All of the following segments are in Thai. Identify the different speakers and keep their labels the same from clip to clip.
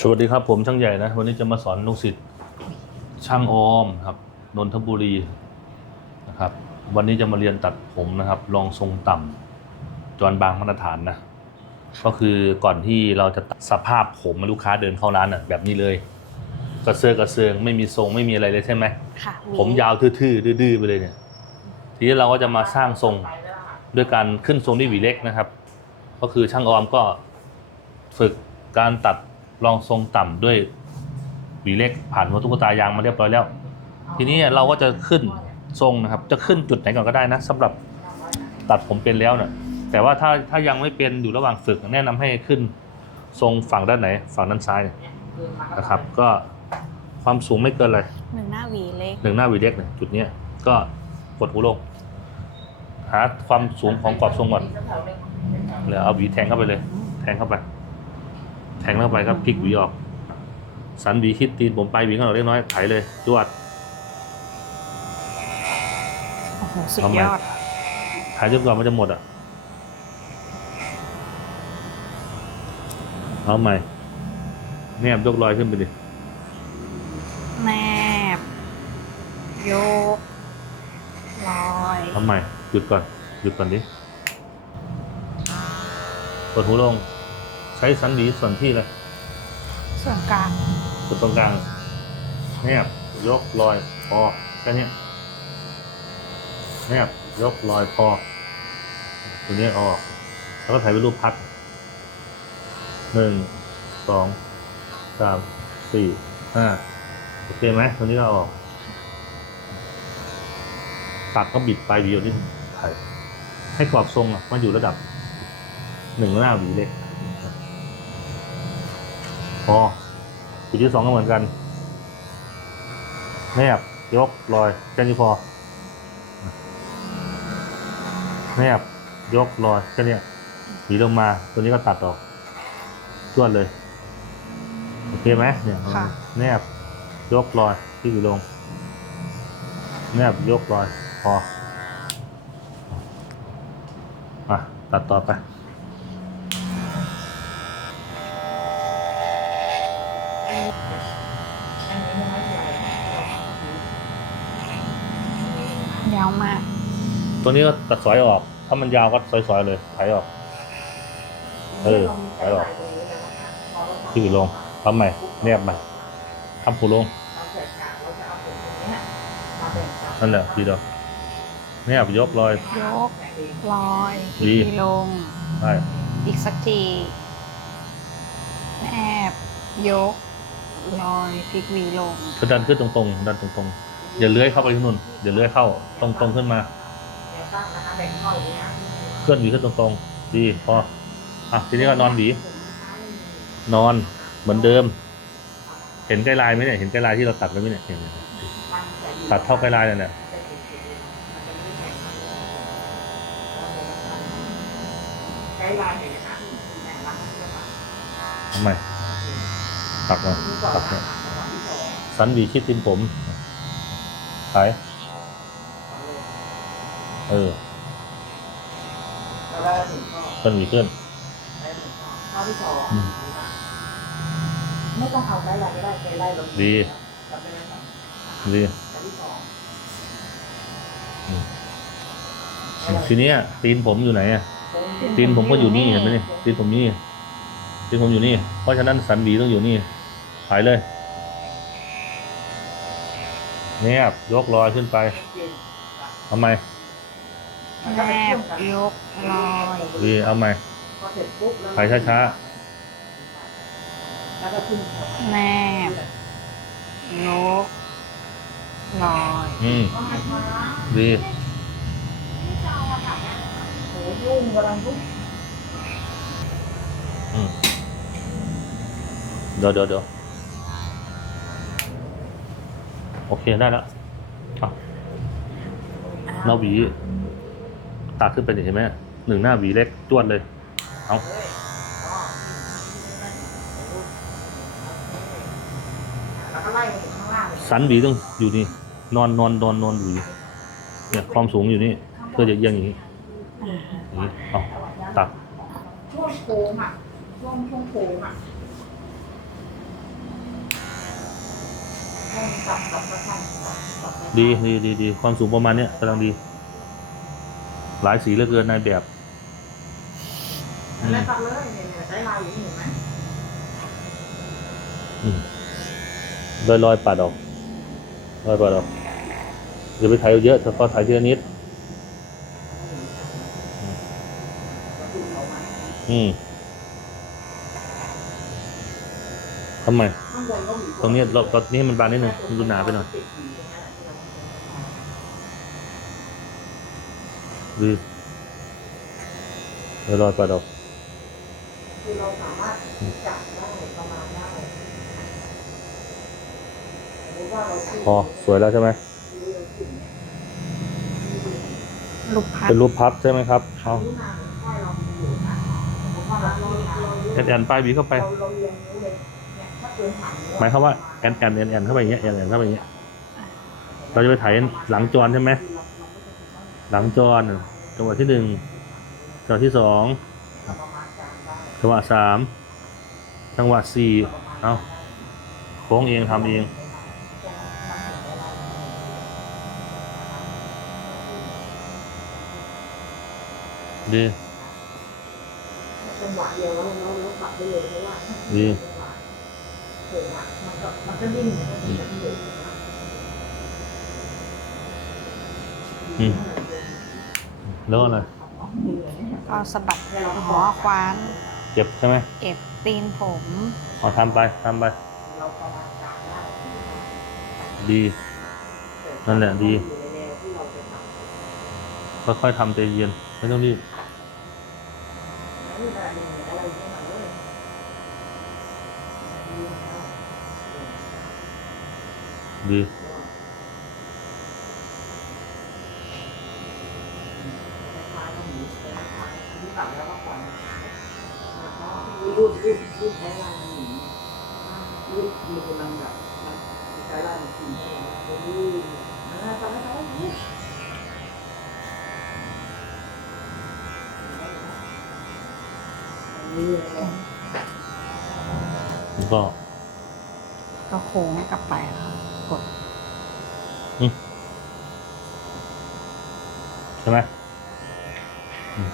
Speaker 1: สวัสดีครับผมช่างใหญ่นะ วันนี้จะมาสอนลูกศิษย์ช่างออมครับนนทบุรีนะครับ วันนี้จะมาเรียนตัดผมนะครับลองทรงต่ำจอนบางมาตรฐานนะก็คือก่อนที่เราจะตัดสภาพผมลูกค้าเดินเข้าร้านอะแบบนี้เลย กระเซาะกระเซิงไม่มีทรงไม่มีอะไรเลยใช่ไหม
Speaker 2: ค่ะ
Speaker 1: ผมยาวทื่อๆดื้อๆไปเลยเนี่ย ทีนี้เราก็จะมาสร้างทรงด้วยการขึ้นทรงด้วยหวีเล็กนะครับ ก็คือช่างออมก็ฝึกการตัดรองทรงต่ำด้วยหวีเล็กผ่านหัวตุ๊กตายางมาเรียบร้อยแล้ว ทีนี้เราก็จะขึ้นทรงนะครับ จะขึ้นจุดไหนก่อนก็ได้นะสำหรับตัดผมเป็นแล้วเนี่ยแต่ว่าถ้าถ้ายังไม่เป็นอยู่ระหว่างฝึกแนะนำให้ขึ้นทรงฝั่งด้านไหน ฝั่งด้านซ้ายนะครับ ก็ ความสูงไม่เกินอะไร
Speaker 2: หนึ่งหน้าหวีเล็ก
Speaker 1: หนึ่งหน้าวีเล็กเนี่ยจุดเนี้ยก็กดหูลงหาความสูงของกรอบทรงก่อนแล้วเอาหวีแทงเข้าไปเลย แทงเข้าไป แทงเข้าไปครับพลิกหวีออก สันหวีคิดตีนผมไปหวีข้างหลังเล็กน้อยไถเลยจวด
Speaker 2: โอ้โหสุด
Speaker 1: เอาใหม่
Speaker 2: ยอด
Speaker 1: ไถจนกว่ามันจะหมดอะเอาใหม่แนบยกลอยขึ้นไปดิ
Speaker 2: แนบ โยกลอย
Speaker 1: เอาใหม่หยุดก่อนหยุดก่อนดิกดหูลง ใช้สันหวีส่วนที่เลย
Speaker 2: ส่วนกลาง
Speaker 1: จุดตรงกลางแนบยกลอยพอแค่นี้แนบยกลอยพอตัวนี้เอาออก แล้วก็ถ่ายเป็นรูปพัดหนึ่งสองสามสี่ห้าโอเคไหมตัวนี้ก็เอาออก ตัดก็บิดปลายหวีอยู่ที่ถ่ายให้กรอบทรงอะมันอยู่ระดับหนึ่งหน้าหวีเล็กพอจุดที่สองก็เหมือนกันแนบยกลอยแค่นี้พอแนบยกลอยแค่เนี้ยหนีลงมา ตัวนี้ก็ตัดออกจวดเลย โอเคไหมเนี่ย
Speaker 2: ค่ะ
Speaker 1: แนบยกลอยที่อยู่ลง แนบยกลอย พออะตัดต่อไป
Speaker 2: ยาวมาก
Speaker 1: ตัวนี้ก็ตัดสอยออก ถ้ามันยาวก็สอยๆเลยไถออก เออไถออกที่อยู่ลงทำใหม่แนบใหม่ทำผูลงนั่นแหละทีเดียว แนบยกลอย
Speaker 2: ยกลอย
Speaker 1: ดี
Speaker 2: ทีลง
Speaker 1: ได้
Speaker 2: อีกสักทีแนบยกลอยพลิกหวีลง
Speaker 1: คือดันขึ้นตรงๆดันตรงๆอย่าเลื้อยเข้าไปที่นู่นอย่าเลื้อยเข้าตรงๆขึ้นมาเคลื่อนหวีขึ้นตรงๆ ดีพออะทีนี้ก็นอนหวีนอนเหมือนเดิม เห็นใกล้ลายไหมเนี่ยเห็นใกล้ลายที่เราตัดไว้ไหมเนี่ยเห็นไหมตัดเท่าใกล้ลา ยเลยเนี่ยทำไมตักมาตักเนี่ยสันหวีคิดทิมผมขายเออเคลื่อนหวีขึ้น
Speaker 3: ข้อที่สอง
Speaker 1: อืม
Speaker 3: ไม่ต้องเอาไล่ไล่ก็ได้ไปไล่ลง
Speaker 1: ดี
Speaker 3: จำได้ไหมครับ
Speaker 1: ดี
Speaker 3: ข้อที่สอง
Speaker 1: อืมทีเนี้ยตีนผมอยู่ไหนอะ ตีนผมก็อยู่นี่เห็นไหมนี่ตีนผมนี่ตีนผมอยู่นี่ เพราะฉะนั้นสันหวีต้องอยู่นี่ขายเลยเนี่ยบยกลอยขึ้นไปทำไม
Speaker 2: แนบยกลอย
Speaker 1: ดีเอาไหม
Speaker 3: พอเสร็จปุ๊บแล้ว
Speaker 1: ขายช้า
Speaker 3: แล้วก็ขึ้น
Speaker 2: แนบยกลอย
Speaker 1: ๆอืมดี
Speaker 3: โหยุ่งกำลังยุ่ง
Speaker 1: อืม เดี๋ยวเดี๋ยวเดี๋ยวโอเคได้แล้วอะเราหวีตัดขึ้นไปนี่เห็นไหมหนึ่งหน้าหวีเล็กจวดเลย เอา
Speaker 3: แล้วก็ไล่ไปถึงข้างล่างเลย
Speaker 1: สันหวีต้องอยู่นี่ นอนนอนนอนนอนหวีเนี่ยความสูงอยู่นี่ เพื่อจะเอียงอย่างนี้อย่าง นี้เอาตัด
Speaker 3: ช่วงโค้งอะช่วงช่วงโค้งอะให้มันกลับกลับมาทางกลับมา
Speaker 1: ดีดีดีดีความสูงประมาณเนี้ยกำลังดี หลายสีเหลือเกินในแบบอืม
Speaker 3: แล้วตัดเลยเนี่ยเนี่ยได้ลายอยู่นี่เห็นไหม
Speaker 1: อืมโดยรอยปัดออกรอยปัดออกอย่าไปถ่ายเยอะเธอก็ถ่ายทีละนิด อืมทำไม
Speaker 3: ข้างบนก็มี
Speaker 1: ตรงนี้เราตอนนี้มันบานนิดนึงมันดูหนาไปหน่อยดีโดยรอยปัดออก
Speaker 3: คือเราสามารถจับได้ประมาณได้สมมติว่าเราขึ้น
Speaker 1: พอสวยแล้วใช่ไหม
Speaker 2: ลูกพัด
Speaker 1: เป็นรูปพับใช่ไหมครับเอา
Speaker 3: นิ้วนางของค่อยเรา
Speaker 1: แอนแอนป้ายบีเข้าไป
Speaker 3: เราเราเรียงว่าเกินสามนิ้ว
Speaker 1: หมายความว่าแอนแอนแอนแอนเข้าไปอย่างเงี้ยแอนแอนเข้าไปอย่างเงี้ย เราจะไปถ่ายหลังจรใช่ไหม หลังจรจังหวะที่หนึ่งจังหวะที่สองจังหวะสามจังหวะสี่เอาโค้งเองทำเองดี
Speaker 3: วะเดียวแล้วเราเราปรับได้เลยเพราะว่า
Speaker 1: ดี
Speaker 3: เอออะมันก็มันก็ดิ้นมันก็ดิ้นมันก็ดิ้น
Speaker 1: อืมแล้วอะไร
Speaker 2: ก็สะบัดหัวคว้าน
Speaker 1: เจ็บใช่ไหม
Speaker 2: เก็บตีนผม
Speaker 1: เอาทำไปทำไป
Speaker 3: ดี
Speaker 1: นั่นแหละดีค่อยๆทำใจเย็นไม่ต้องรีบ
Speaker 3: นี่อะไรอะไรที่มาเลย
Speaker 1: ดี
Speaker 3: รูดรูดรูดใช้ลายหนีรูดมือมันแบบใช้ลายหนีให้เรารูดนะทำให้ทำให้รูดนี่เลย
Speaker 1: แล้วก็
Speaker 2: ก็โค้งกลับไปค่ะ กด
Speaker 1: ใช่ไหมอืม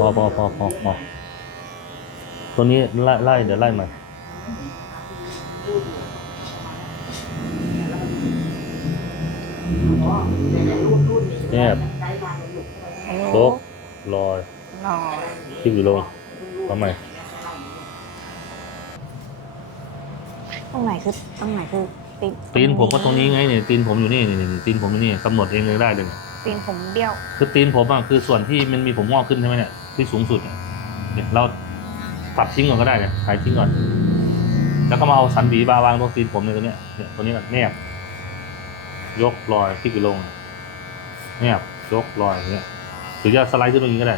Speaker 1: พอพอพอพอพอตัวนี้ไล่ไล่เดี๋ยวไล่ใหม่แนบโต๊ะลอย
Speaker 2: รอ
Speaker 1: คลิกอยู่ลงทำไม
Speaker 2: ตรงไหนคือตรงไหนคือตีน
Speaker 1: ตีนผมก็ตรงนี้ไงเนี่ยตีนผมอยู่นี่นี่นี่ตีนผมอยู่นี่กำหนดเองเลยได้เลยเนี่ย
Speaker 2: ตีนผมเบี้ยว
Speaker 1: คือตีนผมอะคือส่วนที่มันมีผมงอกขึ้นใช่ไหมเนี่ยที่สูงสุดเนี่ยเนี่ยเราตัดทิ้งก่อนก็ได้เนี่ยถ่ายทิ้งก่อน แล้วก็มาเอาสันหวีบาวางตรงตีนผมเนี่ยตรงเนี้ยเนี่ยตัวนี้แนบยกลอยคลิกอยู่ลงแนบยกลอยอย่างเงี้ยหรือจะสไลด์ขึ้นตรงนี้ก็ได้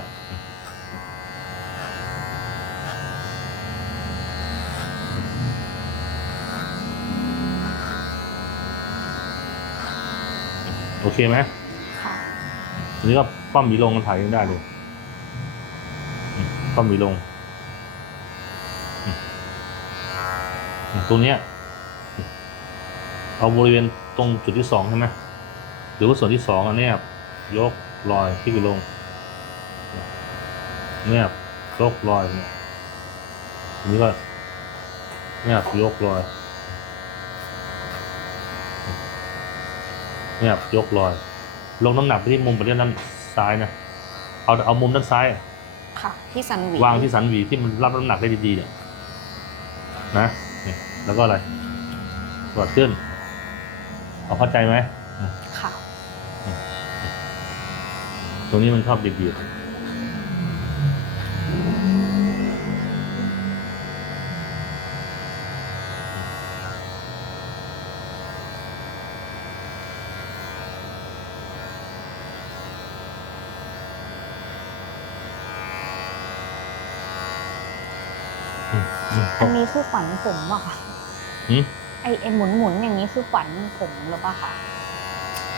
Speaker 1: เคไหม
Speaker 2: ค่ะ
Speaker 1: ทีนี้ก็ป้อมหมีลงมันถ่ายยังได้เลยอืมป้อมหมีลงอืมอืมตรงเนี้ยเอาบริเวณตรงจุดที่สองใช่ไหมหรือว่าส่วนที่สองอันเนี้ยยกลอยที่ไปลงเนี่ยยกลอยเนี่ยอันนี้ก็เนี่ยยกลอย เนี่ยยกลอย ลงน้ำหนักไปที่มุมประเด็นด้านซ้ายนะเอาเอามุมด้านซ้าย
Speaker 2: ค่ะที่สันหวี
Speaker 1: วางที่สันหวีที่มันรับน้ำหนักได้ดีๆเนี่ยนะนี่แล้วก็อะไรกดขึ้น เอาเข้าใจไหม
Speaker 2: ค่ะ
Speaker 1: ตรงนี้มันชอบบีบๆ อืมอืม
Speaker 2: อันนี้คือขวัญผมอะค่ะ
Speaker 1: อืม
Speaker 2: ไอไอหมุนหมุนๆอย่างนี้คือขวัญผมหรือเปล่าคะ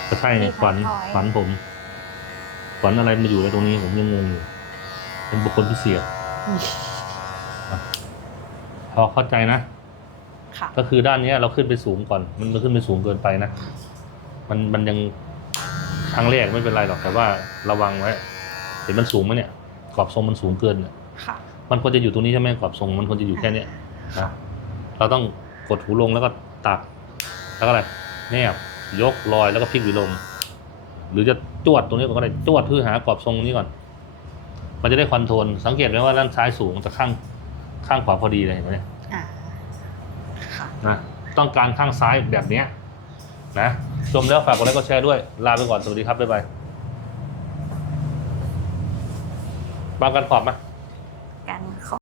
Speaker 1: ก็ใช่ไงขวัญขวัญผมขวัญอะไรมาอยู่ในตรงนี้ผมยังงงอยู่เป็นบุคคลพิเศษพอเข้าใจนะ
Speaker 2: ค่ะ
Speaker 1: ก็คือด้านเนี้ยเราขึ้นไปสูงก่อน มันมันขึ้นไปสูงเกินไปนะ มันมันยังครั้งแรกไม่เป็นไรหรอกแต่ว่าระวังไว้เห็นมันสูงไหมเนี่ยกรอบทรงมันสูงเกินเนี่ย
Speaker 2: ค่ะ
Speaker 1: มันควรจะอยู่ตรงนี้ใช่ไหมกรอบทรงมันควรจะอยู่แค่เนี้ยนะเราต้องกดหูลงแล้วก็ตัก แล้วก็อะไรแนบยกลอยแล้วก็พลิกหวีลงหรือจะจวดตรงนี้ก็ได้จวดเพื่อหากรอบทรงนี้ก่อน มันจะได้คอนโทรลสังเกตไหมว่าด้านซ้ายสูงแต่ข้างข้างขวาพอดีเลยเห็นไหมเนี่ย
Speaker 2: อ่าค่ะ
Speaker 1: นะต้องการข้างซ้ายแบบเนี้ยนะชมแล้วฝากกดไลค์กดแชร์ด้วย ลาไปก่อน สวัสดีครับ บ๊ายบายบางกันขอบไหม